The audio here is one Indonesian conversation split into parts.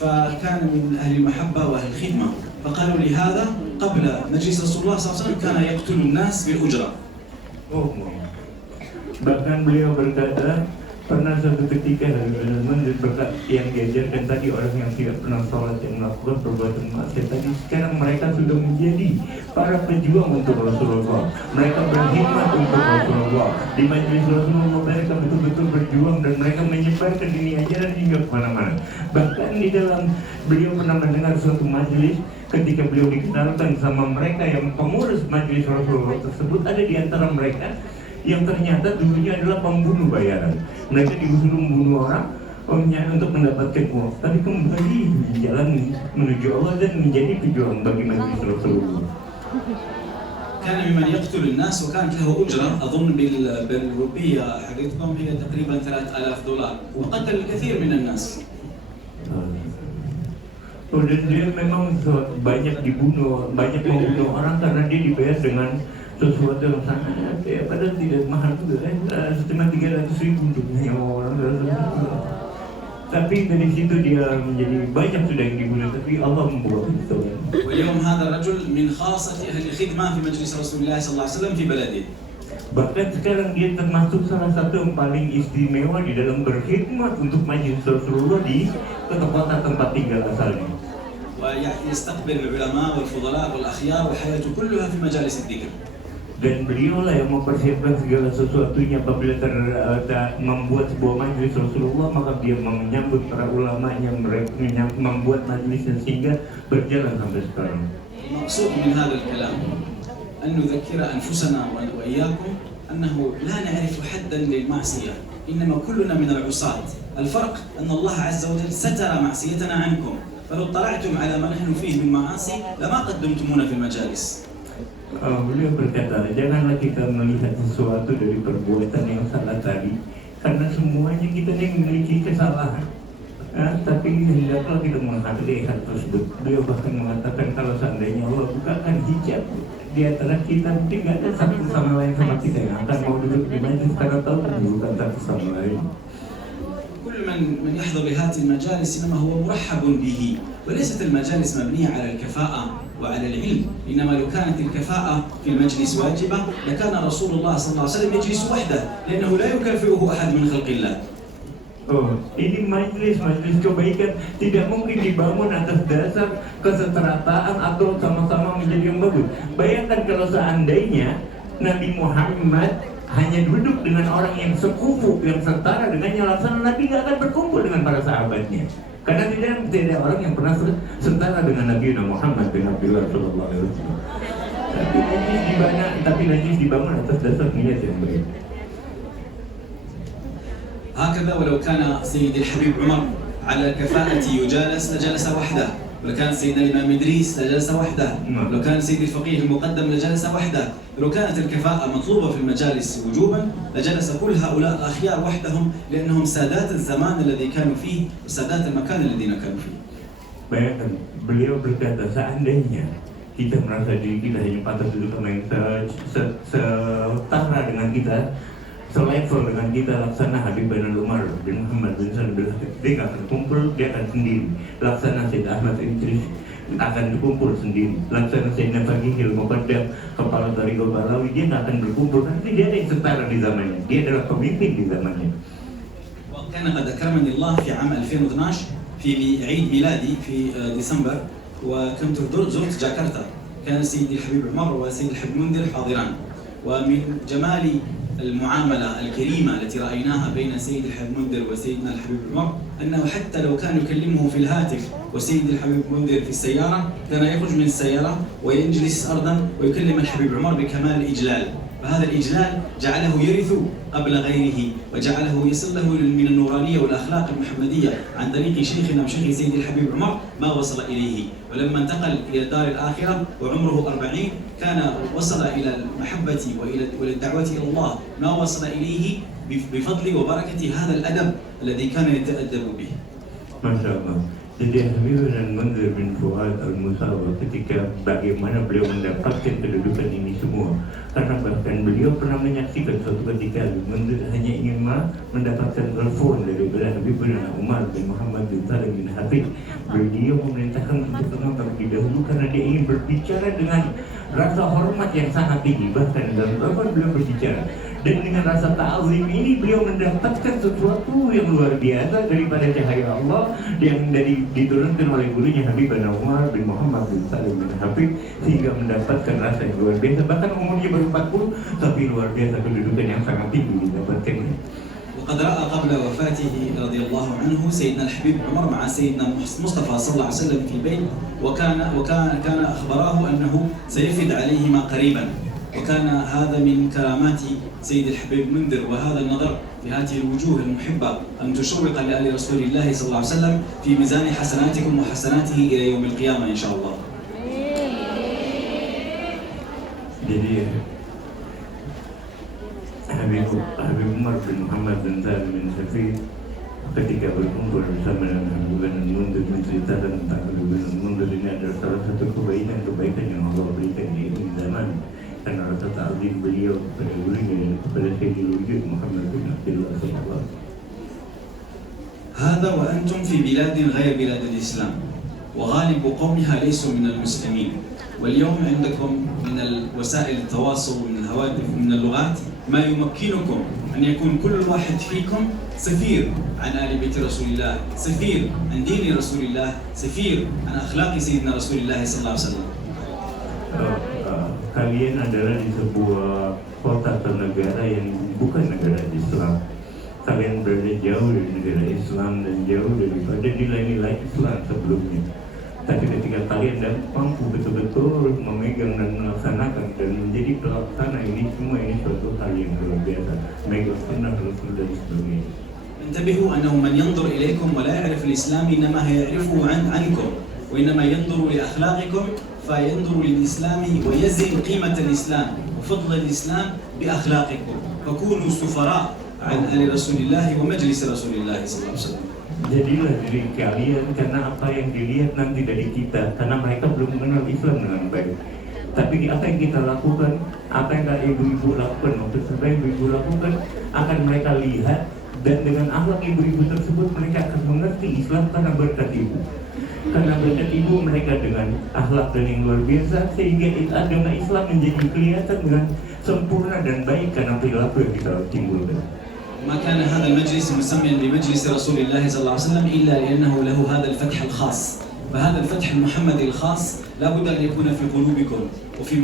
فكان من أهل المحبة وأهل الخدمة، فقالوا لي هذا قبل مجلس رسول الله صلى الله عليه وسلم كان يقتل الناس بالأجرة. Bahkan beliau berkata, pernah suatu ketika yang diajarkan tadi orang yang tidak pernah sholat, yang melakukan perbuatan maksiat tadi, sekarang mereka sudah menjadi para pejuang untuk Rasulullah. Mereka berkhidmat untuk Rasulullah. Di majelis Rasulullah mereka betul-betul berjuang dan mereka menyebarkan ini ajaran hingga kemana-mana. Bahkan di dalam beliau pernah mendengar suatu majelis ketika beliau dikenalkan sama mereka yang pengurus majelis Rasulullah tersebut, ada di antara mereka yang ternyata dulunya adalah pembunuh bayaran. Mereka disuruh membunuh orang untuk mendapatkan uang, tapi kembali jalan menuju Allah dan menjadi pejuang bagi majelis Rasulullah. كان ممن يقتل الناس وكانت له أجرة أظن بالروبية حقتكم هي تقريبا $3000 وقتل الكثير من الناس. Dan dia memang banyak dibunuh, banyak membunuh orang karena dia dibayar dengan sesuatu yang sangat padahal tidak mahal juga cuma 300.000 untuk nyawa orang. Tapi dari situ dia menjadi banyak sudah yang dibunuh, tapi Allah membuat itu. واليوم هذا الرجل من خاصة أهل الخدمة في مجلس رسول الله صلى الله عليه وسلم في بلده. Bahkan sekarang dia termasuk salah satu yang paling istimewa di dalam berkhidmat untuk majelis Rasulullah di kota tempat tinggal asalnya. ويستقبل العلماء والفضلاء والأخيار وحياته كلها في مجالس الذكر. Dan beliaulah yang mempersiapkan segala sesuatunya apabila membuat sebuah majelis Rasulullah, maka dia menyambut para ulamanya, membuat majelisnya sehingga berjalan sampai sekarang. المقصود من هذا الكلام أن نذكر أنفسنا وإياكم أنه لا نعرف حدا للمعصية، إنما كلنا من العصاة. الفرق أن الله عز وجل ستر معصيتنا عنكم، فلو اطلعتم على ما نحن فيه من معاصي لما قدمتمونا في المجالس. Beliau berkata, janganlah kita melihat sesuatu dari perbuatan yang salah tadi, karena semuanya kita yang memiliki kesalahan. Tapi hendaklah kita menghargai hal tersebut. Beliau bahkan mengatakan kalau seandainya Allah bukakan hijab di antara kita, mungkin nggak ada satu sama lain sama kita yang akan mau duduk di majelis karena tahu bukan satu sama lain. كل من يحضر لهذه المجالس إنما هو مرحب به، وليست المجالس مبنية على الكفاءة وعلى العلم، إنما لو كانت الكفاءة في المجلس واجبة لكان رسول الله صلى الله عليه وسلم يجلس وحده، لأنه لا يكافئه أحد من خلق الله. Ini majelis kebaikan tidak mungkin dibangun atas dasar kesetarataan atau sama-sama menjadi yang bagus. Bayangkan kalau seandainya Nabi Muhammad hanya duduk dengan orang yang sekufu, yang setara dengannya, laksana Nabi nggak akan berkumpul dengan para sahabatnya. Karena tidak ada orang yang pernah setara dengan Nabi Muhammad bin Abdullah Sallallahu Alaihi Wasallam. Tapi najis dibangun atas dasar niat yang baik. هكذا ولو كان سيدي الحبيب عمر على الكفاءة يجالس لجلس وحده، ولو كان سيدنا الإمام إدريس لجلس وحده، لو كان سيدي الفقيه المقدم لجلس وحده، لو كانت الكفاءة مطلوبة في المجالس وجوبا لجلس كل هؤلاء الأخيار وحدهم، لأنهم سادات الزمان الذي كانوا فيه وسادات المكان الذين كانوا فيه. Bayangkan, beliau berkata seandainya kita merasa diri kita hanya pantas duduk sama yang setara dengan kita, selevel dengan kita, laksana Habib bin Umar bin Muhammad bin Salman, dia nggak akan kumpul, dia akan sendiri. Laksana Syed Ahmad Idris akan berkumpul sendiri. Laksana Sayyidina Faqihil Muqaddam, kepala dari Balawi, dia nggak akan berkumpul. Nanti dia ada yang setara di zamannya. Dia adalah pemimpin di zamannya. وكان قد أكرمني الله في عام 2012 في عيد ميلادي في ديسمبر، وكنت زرت جاكرتا. كان سيدي الحبيب عمر وسيدي الحبيب منذر حاضران، ومن جمال المعاملة الكريمة التي رأيناها بين سيد الحبيب منذر وسيدنا الحبيب عمر أنه حتى لو كان يكلمه في الهاتف وسيد الحبيب منذر في السيارة كان يخرج من السيارة ويجلس أرضا ويكلم الحبيب عمر بكمال الإجلال، فهذا الإجلال جعله يرث قبل غيره وجعله يصل له من النورانية والأخلاق المحمدية عن طريق شيخنا وشيخ سيد الحبيب عمر ما وصل إليه. ولما انتقل إلى الدار الآخرة وعمره 40 كان وصل إلى المحبة وإلى الدعوة إلى الله ما وصل إليه بفضل وبركة هذا الأدب الذي كان يتأدب به. ما شاء الله. Jadi Habib dan Munzir bin Fuad al-Musawa ketika bagaimana beliau mendapatkan kedudukan ini semua, karena bahkan beliau pernah menyaksikan suatu ketika Munzir hanya ingin mendapatkan telepon dari Habib bin Umar bin Muhammad bin Salim bin Habib. beliau memerintahkan untuk tenang terlebih dahulu karena dia ingin berbicara dengan rasa hormat yang sangat tinggi. Bahkan dalam Al-Quran beliau berbicara, dan dengan rasa ta'zim ini beliau mendapatkan sesuatu yang luar biasa daripada cahaya Allah yang diturunkan oleh gurunya Habib bin Umar bin Muhammad bin Salim bin Habib, sehingga mendapatkan rasa yang luar biasa. Bahkan umurnya baru 40, tapi luar biasa kedudukan yang sangat tinggi didapatkannya. وقد رأى قبل وفاته رضي الله عنه سيدنا الحبيب عمر مع سيدنا مصطفى صلى الله عليه وسلم في البيت، وكان أخبراه أنه سيفد عليهما قريبا، وكان هذا من كرامات سيد الحبيب منذر. وهذا النظر في هذه الوجوه المحبة أن تشوق لآل رسول الله صلى الله عليه وسلم في ميزان حسناتكم وحسناته إلى يوم القيامة إن شاء الله. Jadi Habib Umar bin Muhammad bin Salim bin Syafi'i ketika berkumpul bersama dengan Habib bin Mundir menceritakan tentang Habib bin Mundir ini adalah salah satu kebaikan yang Allah berikan di zaman, karena rasa ta'zim beliau kepada gurunya dan kepada Sayyidul Wujud Muhammad bin Abdullah sallallahu. هذا وأنتم في بلاد غير بلاد الإسلام، وغالب قومها ليسوا من المسلمين، واليوم عندكم من وسائل التواصل ومن الهواتف ومن اللغات ما يمكنكم أن يكون كل واحد فيكم سفير عن آل بيت رسول الله، سفير عن دين رسول الله، سفير عن أخلاق سيدنا رسول الله صلى الله عليه وسلم. Kalian adalah di sebuah kota atau negara yang bukan negara Islam. Kalian berada jauh dari negara Islam dan jauh daripada nilai-nilai Islam sebelumnya. Tapi ketika kalian dan mampu betul-betul memegang dan melaksanakan dan menjadi pelaksana ini semua, ini suatu hal yang luar biasa. Megang sunnah Rasul dan sebagainya. انتبهوا أنه من ينظر إليكم ولا يعرف الإسلام إنما يعرفه عنكم، وإنما ينظر لأخلاقكم فينظر للإسلام ويزن قيمة الإسلام وفضل الإسلام بأخلاقكم، فكونوا سفراء عن آل رسول الله ومجلس رسول الله صلى الله عليه وسلم. Jadilah diri kalian karena apa yang dilihat nanti dari kita, karena mereka belum mengenal Islam dengan baik. Tapi apa yang kita lakukan, apa yang ibu-ibu lakukan, maksud saya ibu-ibu lakukan akan mereka lihat, dan dengan akhlak ibu-ibu tersebut mereka akan mengerti Islam karena berkat ibu. Karena berkat ibu mereka dengan akhlak dan yang luar biasa, sehingga agama Islam menjadi kelihatan dengan sempurna dan baik karena perilaku yang kita timbulkan. ما كان هذا المجلس مسميا بمجلس رسول الله صلى الله عليه وسلم إلا لأنه له هذا الفتح الخاص، فهذا الفتح المحمدي الخاص لا بد أن يكون في قلوبكم وفي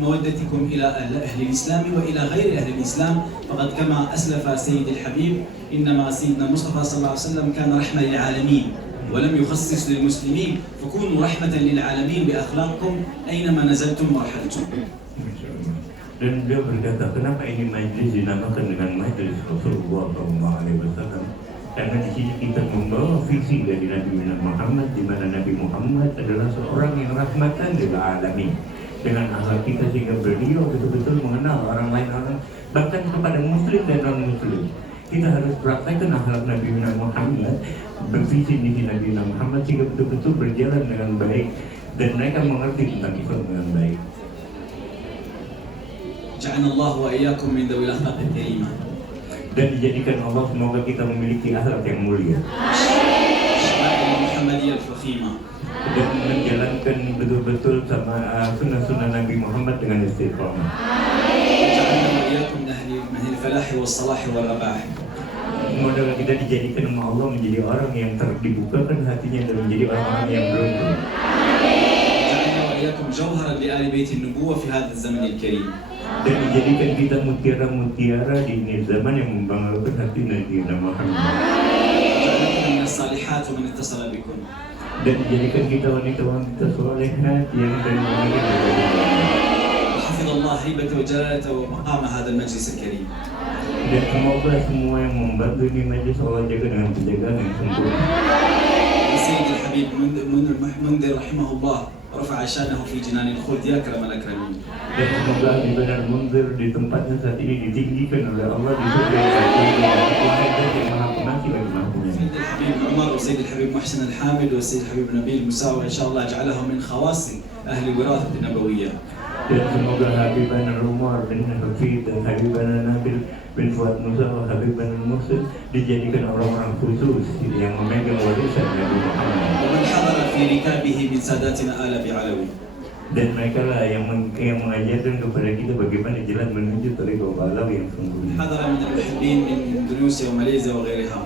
مودتكم إلى أهل الإسلام وإلى غير أهل الإسلام. فقد كما أسلف سيد الحبيب إنما سيدنا المصطفى صلى الله عليه وسلم كان رحمة للعالمين ولم يخصص للمسلمين، فكونوا رحمة للعالمين بأخلاقكم أينما نزلتم ورحلتم. Dan beliau berkata, kenapa ini majlis dinamakan dengan majlis Rasulullah SAW? Karena di sini kita membawa visi dari Nabi Muhammad, di mana Nabi Muhammad adalah seorang yang rahmatan lil alamin. Dengan akhlak kita sehingga beliau betul-betul mengenal orang lain, bahkan kepada muslim dan non-muslim. Kita harus praktekkan akhlak Nabi Muhammad, bervisi misi Nabi Muhammad sehingga betul-betul berjalan dengan baik dan mereka mengerti tentang Islam dengan baik. جعلنا الله وإياكم من ذوي الأخلاق الكريمة. Dan dijadikan Allah semoga kita memiliki akhlak yang mulia. الشمائل المحمدية الفخيمة. Dan menjalankan betul-betul sama sunnah-sunnah Nabi Muhammad dengan istiqamah. جعلنا وإياكم من أهل الفلاح والصلاح والرباح. Semoga kita dijadikan sama Allah menjadi orang yang terdibukakan hatinya dan menjadi orang-orang yang beruntung. جعلنا وإياكم جوهرا لآل بيت النبوة في هذا الزمن الكريم. Dan dijadikan kita mutiara-mutiara di ini zaman yang membanggakan hati Nabi Muhammad. من الصالحات ومن اتصل بكم. Dan dijadikan kita wanita-wanita solehat yang dan وحفظ الله هيبة وجلالة ومقام هذا المجلس الكريم. Dan semoga semua yang membantu ini majlis Allah jaga dengan penjagaan yang sempurna. سيد الحبيب منذر رحمه الله رفع شانه في جنان الخلد يا أكرم الأكرمين. Dan semoga Habib Mundir di tempatnya saat ini ditinggikan oleh Allah di surga yang maha pengasih lagi maha penyayang. سيد الحبيب عمر وسيد الحبيب محسن الحامد والسيد الحبيب نبيل مساوي إن شاء الله جعله من خواص أهل الوراثة النبوية. Dan semoga Habib Umar bin Hafid dan Habib Nabil bin Fuad Musa dan Habib Musa dijadikan orang-orang khusus yang memegang warisan Nabi Muhammad. في ركابه من ساداتنا آل بعلوي. Dan mereka lah yang mengajarkan kepada kita bagaimana jalan menuju Thariqah Pahlawi yang sungguh. حضر من المحبين من إندونيسيا وماليزيا وغيرها.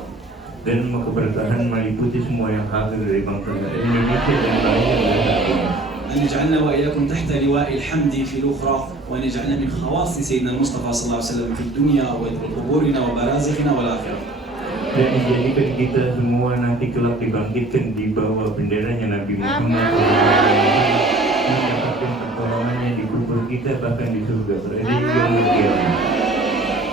Dan keberkahan meliputi semua yang hadir dari bangsa Indonesia dan lainnya. أن يجعلنا وإياكم تحت لواء الحمد في الأخرى، وأن يجعلنا من خواص سيدنا المصطفى صلى الله عليه وسلم في الدنيا وقبورنا وبرازخنا والآخرة. Dan menjadikan kita semua nanti kelak dibangkitkan di bawah benderanya Nabi Muhammad mendapatkan pertolongannya di kubur kita bahkan di surga berada di yaumul qiyamah.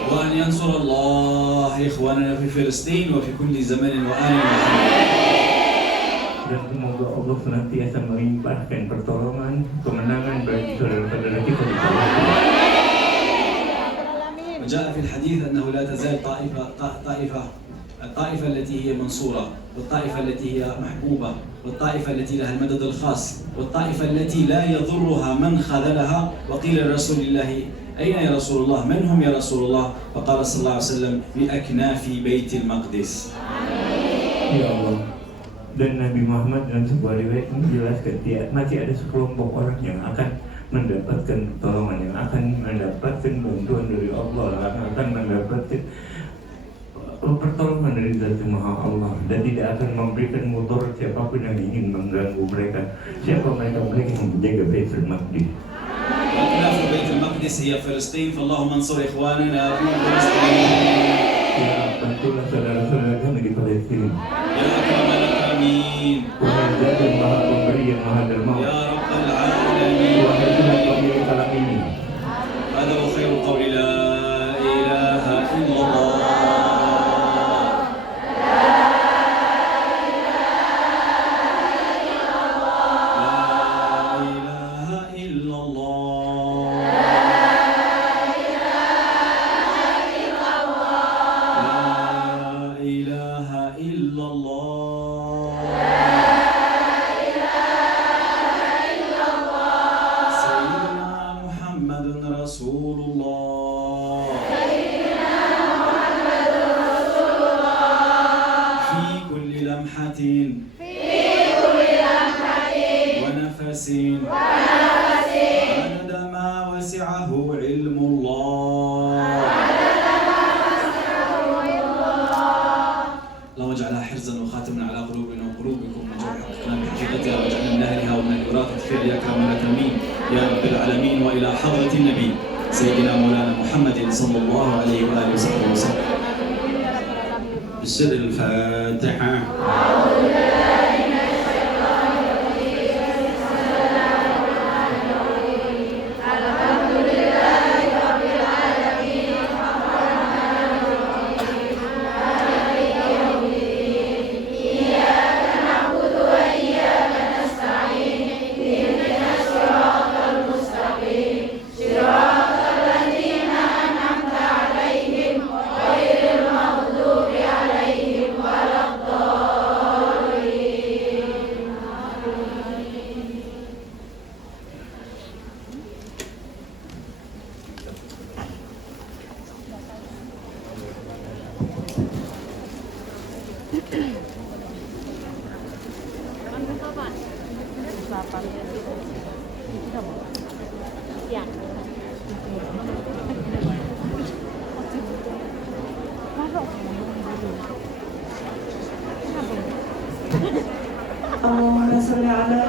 وأن ينصر الله إخواننا في فلسطين وفي كل زمان وآن وحين. Dan semoga Allah senantiasa melimpahkan pertolongan, kemenangan bagi saudara-saudara kita di Palestina. وجاء في الحديث أنه لا تزال الطائفة التي هي منصورة، والطائفة التي هي محبوبة، والطائفة التي لها المدد الخاص، والطائفة التي لا يضرها من خذلها. وقيل لرسول الله: أين يا رسول الله؟ من هم يا رسول الله؟ فقال صلى الله عليه وسلم: بأكناف بيت المقدس. Ya Allah. Dan Nabi Muhammad dalam sebuah riwayat menjelaskan masih ada sekelompok orang yang akan mendapatkan pertolongan, yang akan mendapatkan bantuan dari Allah, yang akan mendapatkan pertolongan dari Zat Maha Allah, dan tidak akan memberikan mudarat siapapun yang ingin mengganggu mereka. Siapa mereka? Mereka yang menjaga Baitul Maqdis. وأكناف بيت المقدس هي فلسطين، فاللهم انصر إخواننا في فلسطين. Ya, bantulah saudara-saudara kami di Palestina. يا أكرم الأكرمين. Wahai Zat yang Maha Pemberi yang Maha Dermawan. يا رب العالمين. Wahai Tuhan pemilik alam ini. هذا هو خير القول: لا إله إلا الله. عدد ما وسعه علم الله. اللهم اجعلها حرزا وخاتما على قلوبنا وقلوبكم، وجعلنا بحقيقتها واجعلنا من اهلها ومن الوراثة فيها يا اكرم الاكرمين يا رب العالمين. والى حضرة النبي سيدنا مولانا محمد صلى الله عليه واله وصحبه وسلم. بسر الفاتحة. اللهم صل على